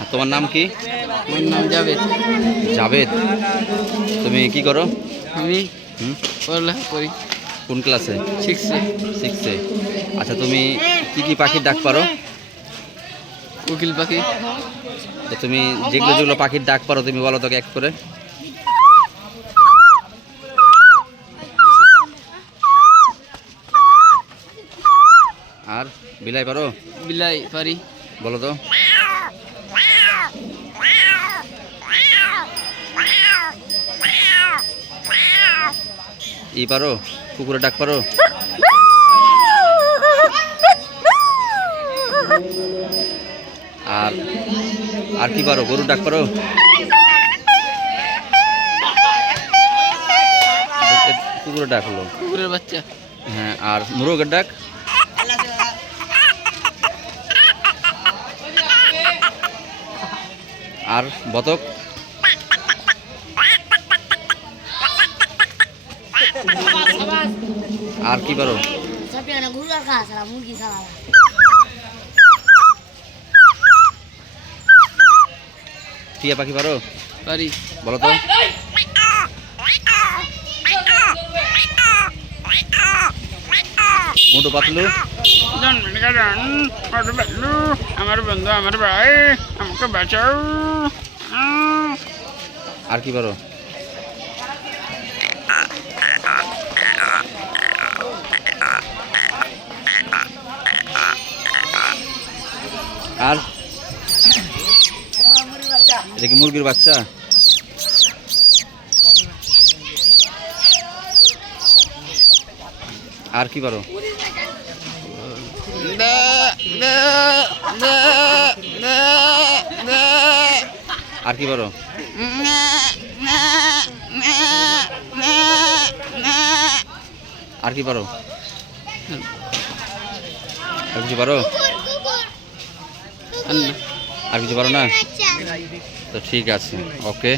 আর তোমার নাম কি? আমার নাম জাভেদ। জাভেদ, তুমি কি করো? আমি পড়ালেখা করি। কোন ক্লাসে? 6-এ। 6-এ। আচ্ছা, তুমি কি কি পাখির ডাক পারো? কোকিল পাখি। তো তুমি যেগুলো যেগুলো পাখির ডাক পারো তুমি বলো তোকে এক করে। আর বিলাই পারো? বিলাই পারি। বলো তো। ই পারো? কুকুরের ডাক পারো? আর আর কি পারো? গরুর ডাক পারো? কুকুরের ডাক হলো। কুকুরের বাচ্চা। হ্যাঁ, আর মোরগের ডাক? আর বতক? আর কি পারো? টিয়া পাখি পারো? পারি। বলো তো। মোটু পাতলু? আমার বন্ধু, আমার ভাই, আমাকে বাঁচাও। আর কি পারো? আর এটা কি মুরগির বাচ্চা? আর কি পারো? আর কি পারো? আর কি পারো? আর কিছু পারো? আর কিছু পারো না? তো ঠিক আছে, ওকে।